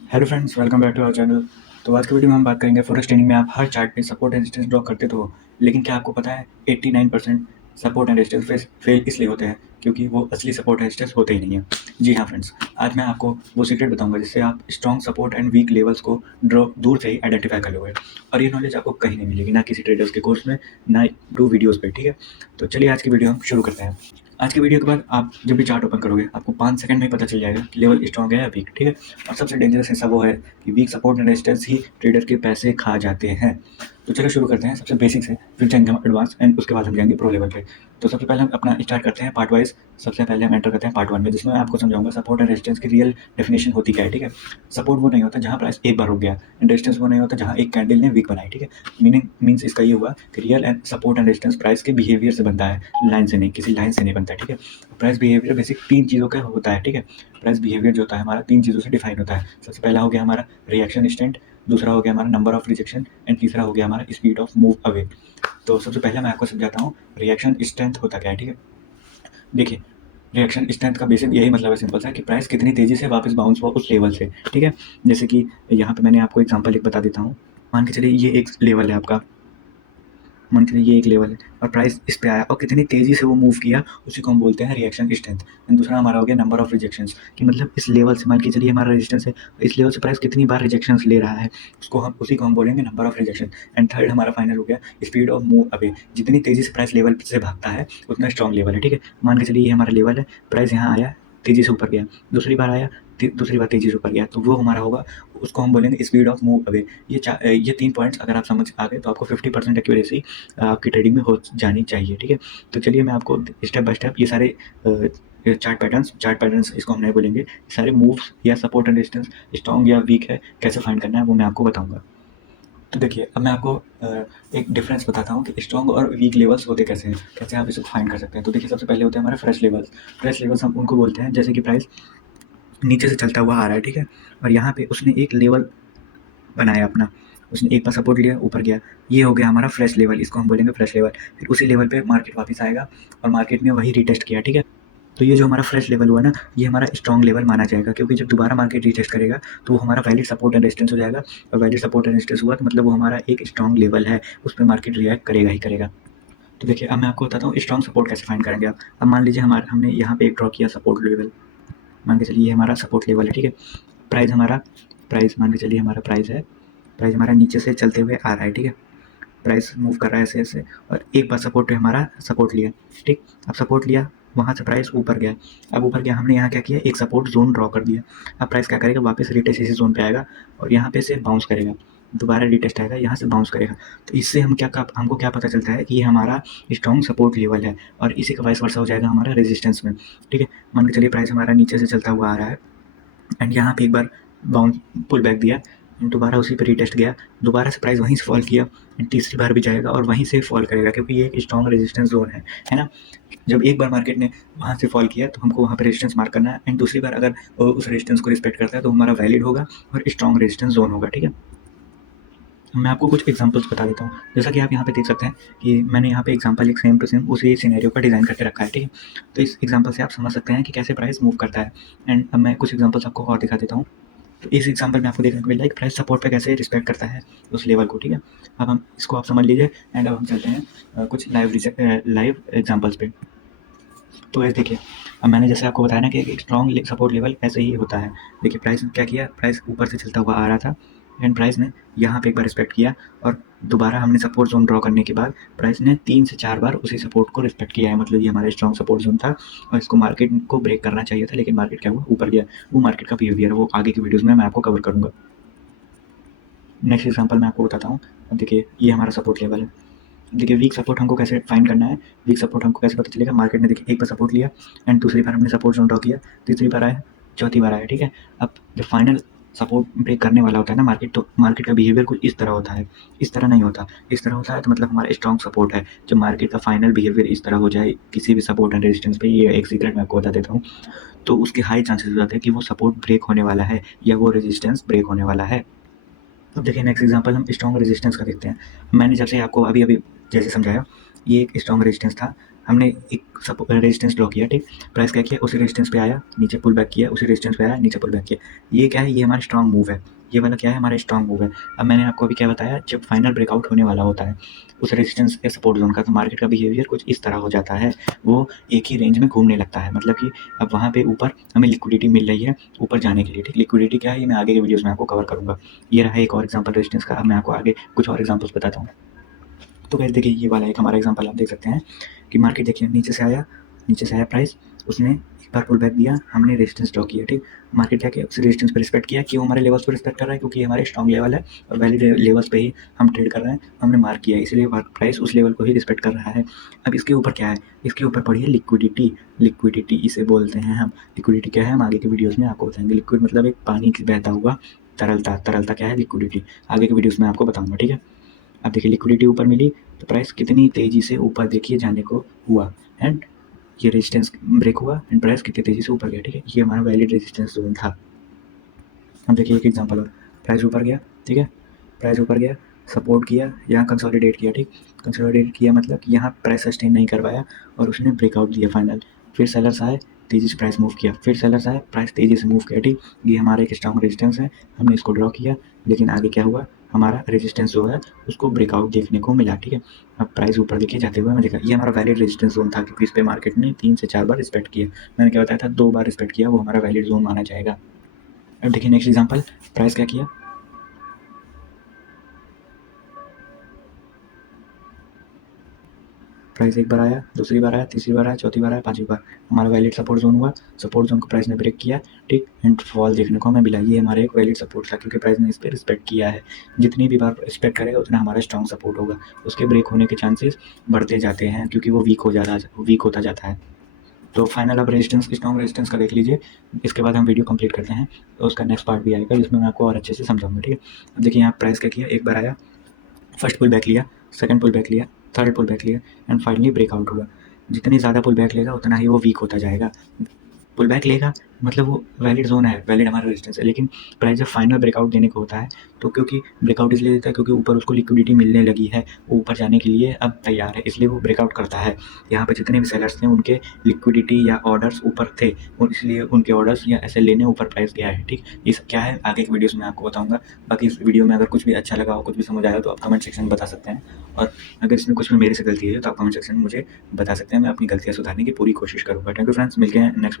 Hello friends, welcome back to our channel. तो आज की वीडियो में हम बात करेंगे फॉरेक्स ट्रेडिंग में आप हर चार्ट पे सपोर्ट एंड रेजिस्टेंस ड्रॉ करते तो हो, लेकिन क्या आपको पता है 89% सपोर्ट एंड रेजिस्टेंस फेल इसलिए होते हैं क्योंकि वो असली सपोर्ट एंड रेजिस्टेंस होते ही नहीं है। जी हाँ फ्रेंड्स, आज मैं आपको वो सीक्रेट बताऊंगा जिससे आप strong support and weak levels को ड्रॉ दूर से ही आइडेंटिफाई कर लोगे। और ये नॉलेज आपको कहीं नहीं मिलेगी, ना किसी ट्रेडर्स के कोर्स में, ना यूट्यूब वीडियोज़ पे। ठीक है, तो चलिए आज की वीडियो हम शुरू करते हैं। आज की वीडियो के बाद आप जब भी चार्ट ओपन करोगे आपको 5 सेकंड में ही पता चल जाएगा कि लेवल स्ट्रॉन्ग है या वीक। ठीक है, और सबसे डेंजरस हिस्सा वो है कि वीक सपोर्ट एंड रेजिस्टेंस ही ट्रेडर के पैसे खा जाते हैं। तो चलो शुरू करते हैं सबसे बेसिक से, फिर जाएंगे हम एडवांस एंड उसके बाद हम जाएंगे प्रो लेवल पे। तो सबसे पहले हम अपना स्टार्ट करते हैं पार्ट वाइज। सबसे पहले हम एंटर करते हैं पार्ट 1 में, जिसमें मैं आपको समझाऊंगा सपोर्ट एंड रेजिस्टेंस की रियल डेफिनेशन होती क्या है। ठीक है, सपोर्ट वो नहीं होता जहाँ प्राइस एक बार रुक गया, एंड रेजिस्टेंस वो नहीं होता जहाँ एक कैंडल ने वीक बनाई। ठीक है, मीन्स इसका ये हुआ कि real and support and resistance price के बिहेवियर से बनता है, लाइन से नहीं, किसी लाइन से नहीं बनता है। ठीक है, प्राइस बिहेवियर बेसिक 3 चीज़ों का होता है। ठीक है, प्राइस बिहेवियर जो होता है हमारा 3 चीज़ों से डिफाइन होता है। सबसे पहला हो गया हमारा रिएक्शन इंस्टेंट, दूसरा हो गया हमारा नंबर ऑफ रिजेक्शन, एंड तीसरा हो गया हमारा स्पीड ऑफ मूव अवे। तो सबसे पहले मैं आपको समझाता हूँ रिएक्शन स्ट्रेंथ होता क्या है। ठीक है, देखिए, रिएक्शन स्ट्रेंथ का बेसिक यही मतलब है, सिंपल सा, कि प्राइस कितनी तेज़ी से वापस बाउंस हुआ उस लेवल से। ठीक है, जैसे कि यहाँ पे मैंने आपको एग्जांपल एक बता देता हूँ। मान के चलिए ये एक लेवल है आपका, मान के चलिए ये एक लेवल है और प्राइस इस पे आया और कितनी तेज़ी से वो मूव किया, उसी को हम बोलते हैं रिएक्शन स्ट्रेंथ। एंड दूसरा हमारा हो गया नंबर ऑफ रिजेक्शंस, कि मतलब इस लेवल से, मान के चलिए हमारा रेजिस्टेंस है, इस लेवल से प्राइस कितनी बार रिजेक्शंस ले रहा है, उसी को हम बोलेंगे number of rejection. And third हमारा फाइनल हो गया स्पीड ऑफ मूव अवे, जितनी तेज़ी से प्राइस लेवल से भागता है उतना स्ट्रॉन्ग लेवल है। ठीक है, मान के चलिए ये हमारा लेवल है, प्राइस यहाँ आया, तेज़ी से ऊपर गया, दूसरी बार आया, दूसरी बार तेज़ी से ऊपर गया, तो वो हमारा होगा, उसको हम बोलेंगे स्पीड ऑफ मूव अवे। ये 3 पॉइंट्स अगर आप समझ आ गए तो आपको 50% एक्यूरेसी आपकी ट्रेडिंग में हो जानी चाहिए। ठीक है, तो चलिए मैं आपको स्टेप बाय स्टेप ये सारे चार्ट पैटर्न्स इसको हम नहीं बोलेंगे, सारे मूव्स या सपोर्ट एंड रेजिस्टेंस स्ट्रॉन्ग या वीक है कैसे फाइंड करना है वो मैं आपको बताऊंगा। तो देखिए, अब मैं आपको एक डिफरेंस बताता हूँ कि स्ट्रॉन्ग और वीक लेवल्स होते कैसे हैं, कैसे आप इसको फाइंड कर सकते हैं। तो देखिए, सबसे पहले होते हैं हमारे फ्रेश लेवल्स हम उनको बोलते हैं जैसे कि प्राइस नीचे से चलता हुआ आ रहा है। ठीक है, और यहाँ पे उसने एक लेवल बनाया अपना, उसने एक बार सपोर्ट लिया, ऊपर गया, ये हो गया हमारा फ्रेश लेवल, इसको हम बोलेंगे फ्रेश लेवल। फिर उसी लेवल पे मार्केट वापस आएगा और मार्केट ने वही रीटेस्ट किया। ठीक है, तो ये जो हमारा फ्रेश लेवल हुआ ना, ये हमारा स्ट्रॉन्ग लेवल माना जाएगा, क्योंकि जब दोबारा मार्केट रीटेस्ट करेगा तो वो हमारा वैलिड सपोर्ट एंड रेजिस्टेंस हो जाएगा, और वैलिड सपोर्ट एंड रेजिस्टेंस हुआ तो मतलब वो हमारा एक स्ट्रॉन्ग लेवल है, उस पर मार्केट रिएक्ट करेगा ही करेगा। तो देखिए, अब मैं आपको बताता हूँ स्ट्रॉन्ग सपोर्ट कैसे फाइंड करेंगे आप। अब मान लीजिए हमने यहाँ पे एक ड्रॉ किया सपोर्ट लेवल, मान के चलिए ये हमारा सपोर्ट लेवल है। ठीक है, प्राइस मान के चलिए हमारा प्राइस हमारा नीचे से चलते हुए आ रहा है। ठीक है, प्राइस मूव कर रहा है ऐसे ऐसे, और एक बार सपोर्ट पे हमारा सपोर्ट लिया। ठीक, अब सपोर्ट लिया, वहाँ से प्राइस ऊपर गया। अब ऊपर गया, हमने यहाँ क्या किया, एक सपोर्ट जोन ड्रॉ कर दिया। अब प्राइस क्या करेगा, वापस रिटेस्ट इसी जोन पे आएगा और यहाँ पे से बाउंस करेगा, दोबारा रिटेस्ट आएगा, यहाँ से बाउंस करेगा। तो इससे हमको क्या पता चलता है कि ये हमारा स्ट्रॉन्ग सपोर्ट लेवल है, और इसी का वाइस वर्सा हो जाएगा हमारा रेजिस्टेंस में। ठीक है, मान के चलिए प्राइस हमारा नीचे से चलता हुआ आ रहा है एंड यहाँ पे एक बार बाउंस पुल बैक दिया, दोबारा उसी पे रीटेस्ट गया, दोबारा से प्राइस वहीं से फॉल किया, तीसरी बार भी जाएगा और वहीं से फॉल करेगा, क्योंकि ये एक स्ट्रॉन्ग रेजिस्टेंस जोन है ना। जब एक बार मार्केट ने वहाँ से फॉल किया तो हमको वहाँ पे रेजिस्टेंस मार्क करना है, एंड दूसरी बार अगर उस रेजिस्टेंस को रिस्पेक्ट करता है तो हमारा वैलिड होगा और स्ट्रॉन्ग रेजिस्टेंस जोन होगा। ठीक है, मैं आपको कुछ एग्जांपल्स बता देता हूँ। जैसा कि आप यहाँ पे देख सकते हैं कि मैंने यहाँ पे एग्जांपल एक सेम टू सेम उसी सिनेरियो का डिज़ाइन करके रखा है। ठीक है, तो इस एग्जांपल से आप समझ सकते हैं कि कैसे प्राइस मूव करता है। एंड अब मैं कुछ एग्जांपल्स आपको और दिखा देता हूँ। तो इस एग्जांपल में आपको देखने को मिल रहा है कि प्राइस सपोर्ट पे कैसे रिस्पेक्ट करता है उस लेवल को। ठीक है, अब हम इसको आप समझ लीजिए, एंड अब हम चलते हैं कुछ लाइव एग्जांपल्स पे। तो ऐसे देखिए, अब मैंने जैसे आपको बताया ना कि एक स्ट्रॉन्ग सपोर्ट लेवल ऐसे ही होता है। देखिए, प्राइस ने क्या किया, प्राइस ऊपर से चलता हुआ आ रहा था एंड प्राइस ने यहाँ पे एक बार रिस्पेक्ट किया, और दोबारा हमने सपोर्ट जोन ड्रॉ करने के बाद प्राइस ने 3 से 4 बार उसी सपोर्ट को रिस्पेक्ट किया है, मतलब ये हमारा स्ट्रॉन्ग सपोर्ट जोन था और इसको मार्केट को ब्रेक करना चाहिए था, लेकिन मार्केट क्या हुआ, ऊपर गया। वो मार्केट का बिहेवियर है, वो आगे की वीडियोज़ में मैं आपको कवर करूँगा। नेक्स्ट एग्जाम्पल मैं आपको बताता हूँ। अब देखिए, ये हमारा सपोर्ट लेवल है। देखिए, वीक सपोर्ट हमको कैसे फाइंड करना है, वीक सपोर्ट हमको कैसे पता चलेगा। मार्केट ने देखिए एक बार सपोर्ट लिया एंड दूसरी बार हमने सपोर्ट जोन ड्रॉ किया, तीसरी बार आया, चौथी बार आया। ठीक है, अब जब फाइनल सपोर्ट ब्रेक करने वाला होता है ना मार्केट, तो मार्केट का बिहेवियर कुछ इस तरह होता है, इस तरह नहीं होता। इस तरह होता है तो मतलब हमारा स्ट्रॉन्ग सपोर्ट है। जब मार्केट का फाइनल बिहेवियर इस तरह हो जाए किसी भी सपोर्ट एंड रेजिस्टेंस पे, ये एक सीक्रेट मैं आपको बता देता हूँ, तो उसके हाई चांसेस हो जाते हैं कि वो सपोर्ट ब्रेक होने वाला है या वो रेजिस्टेंस ब्रेक होने वाला है। अब देखिए, नेक्स्ट एग्जांपल हम स्ट्रॉन्ग रेजिस्टेंस का देखते हैं। मैंने जैसे आपको अभी अभी जैसे समझाया, ये एक स्ट्रॉन्ग रेजिस्टेंस था, हमने एक रेजिस्टेंस ड्रॉ किया, ठीक। प्राइस क्या किया, उसी रेजिस्टेंस पे आया, नीचे पुल बैक किया, उसी रेजिस्टेंस पे आया, नीचे पुल बैक किया। ये क्या है, ये हमारा स्ट्रॉन्ग मूव है। ये वाला क्या है, हमारा स्ट्रॉन्ग मूव है। अब मैंने आपको अभी क्या बताया, जब फाइनल ब्रेकआउट होने वाला होता है उस रेजिस्टेंस या सपोर्ट जोन का, तो मार्केट का बिहेवियर कुछ इस तरह हो जाता है, वो एक ही रेंज में घूमने लगता है। मतलब कि अब वहाँ पे ऊपर हमें लिक्विडिटी मिल रही है ऊपर जाने के लिए, ठीक। लिक्विडिटी क्या है, ये मैं आगे के वीडियोज़ में आपको कवर करूँगा। ये रहा एक और एग्जाम्पल रेजिस्टेंस का। अब मैं आपको आगे कुछ और एग्जाम्पल्स बताता हूँ। तो गाइस देखिए, ये वाला एक हमारा एग्जांपल आप देख सकते हैं कि मार्केट देखिए नीचे से आया प्राइस, उसने एक बार पुल बैक दिया, हमने रेजिस्टेंस ड्रॉ किया, ठीक। मार्केट क्या किया, उस रेजिस्टेंस पे रिस्पेक्ट किया। क्यों हमारे लेवल्स को रिस्पेक्ट कर रहा है, क्योंकि ये हमारे स्ट्रॉन्ग लेवल है और वैलिड लेवल्स पे ही हम ट्रेड कर रहे हैं, हमने मार्क किया है, इसलिए प्राइस उस लेवल को ही रिस्पेक्ट कर रहा है। अब इसके ऊपर क्या है, इसके ऊपर पड़ी है लिक्विडिटी। लिक्विडिटी इसे बोलते हैं हम। लिक्विडिटी क्या है, हम आगे के वीडियोज़ में आपको बताएंगे। लिक्विड मतलब एक पानी बहता हुआ तरलता। तरलता क्या है, लिक्विडिटी। आगे के वीडियोज़ में आपको बताऊँगा, ठीक है। अब देखिए, लिक्विडिटी ऊपर मिली तो प्राइस कितनी तेज़ी से ऊपर देखिए जाने को हुआ, एंड ये रेजिस्टेंस ब्रेक हुआ एंड प्राइस कितनी तेज़ी से ऊपर गया, ठीक है। ये हमारा वैलिड रेजिस्टेंस जोन था। अब देखिए एक एग्जांपल और, प्राइस ऊपर गया, ठीक है। प्राइस ऊपर गया, सपोर्ट किया, यहाँ कंसोलिडेट किया, ठीक। कंसोलिडेट किया मतलब कि यहाँ प्राइस सस्टेन नहीं कर पाया और उसने ब्रेकआउट दिया फाइनल। फिर सेलर्स आए, तेज़ी से प्राइस मूव किया, फिर सेलर्स आए, प्राइस तेज़ी से मूव किया, ठीक। ये हमारा एक स्ट्रॉन्ग रेजिस्टेंस है, हमने इसको ड्रॉ किया, लेकिन आगे क्या हुआ, हमारा रेजिस्टेंस जो है उसको ब्रेकआउट देखने को मिला, ठीक है। अब प्राइस ऊपर देखिए जाते हुए हमें देखा, ये हमारा वैलिड रेजिस्टेंस जोन था, क्योंकि इस पे मार्केट ने 3 से 4 बार रिस्पेक्ट किया। मैंने क्या बताया था, 2 बार रिस्पेक्ट किया, वो हमारा वैलिड जोन माना जाएगा। अब देखिए नेक्स्ट एग्जांपल, प्राइस क्या किया, प्राइस एक बार आया, दूसरी बार आया, तीसरी बार आया, चौथी बार आया, पांचवी बार, हमारा वैलिड सपोर्ट जोन हुआ। सपोर्ट जोन को प्राइस ने ब्रेक किया, ठीक, एंड फॉल देखने को हमें मिला। ये हमारा एक वैलिड सपोर्ट था, क्योंकि प्राइस ने इस पर रिस्पेक्ट किया है। जितनी भी बार रिस्पेक्ट करेगा उतना हमारा स्ट्रॉन्ग सपोर्ट होगा, उसके ब्रेक होने के चांसेस बढ़ते जाते हैं, क्योंकि वो वीक होता जाता है। तो फाइनल अब रेजिस्टेंस, स्ट्रॉन्ग रेजिस्टेंस का देख लीजिए। इसके बाद हम वीडियो कंप्लीट करते हैं, तो उसका नेक्स्ट पार्ट भी आएगा जिसमें मैं आपको और अच्छे से समझाऊंगा, ठीक है। अब देखिए यहाँ प्राइस क्या किया, एक बार आया, फर्स्ट पुल बैक लिया, सेकंड पुल बैक लिया, थर्ड पुल बैक लिया, एंड फाइनली ब्रेकआउट हुआ। जितनी ज़्यादा पुल बैक लेगा उतना ही वो वीक होता जाएगा। पुल बैक लेगा मतलब वो वैलिड जोन है, वैलिड हमारा रेजिस्टेंस है, लेकिन प्राइस जब फाइनल ब्रेकआउट देने को होता है, तो क्योंकि ब्रेकआउट इसलिए देता है क्योंकि ऊपर उसको लिक्विडिटी मिलने लगी है, वो ऊपर जाने के लिए अब तैयार है, इसलिए वो ब्रेकआउट करता है। यहाँ पे जितने भी सेलर्स थे उनके लिक्विडिटी या ऑर्डर्स ऊपर थे, और इसलिए उनके ऑर्डर्स या ऐसे लेने ऊपर प्राइस गया है, ठीक। ये सब क्या है, आगे की वीडियोज़ में आपको बताऊँगा। बाकी इस वीडियो में अगर कुछ भी अच्छा लगा हो, कुछ भी समझ आया हो, तो आप कमेंट सेक्शन में बता सकते हैं, और अगर इसमें कुछ भी मेरे से गलती है तो आप कमेंट सेक्शन में मुझे बता सकते हैं। मैं अपनी गलतियाँ सुधारने की पूरी कोशिश करूँगा। थैंक यू फ्रेंड्स, मिलते हैं नेक्स्ट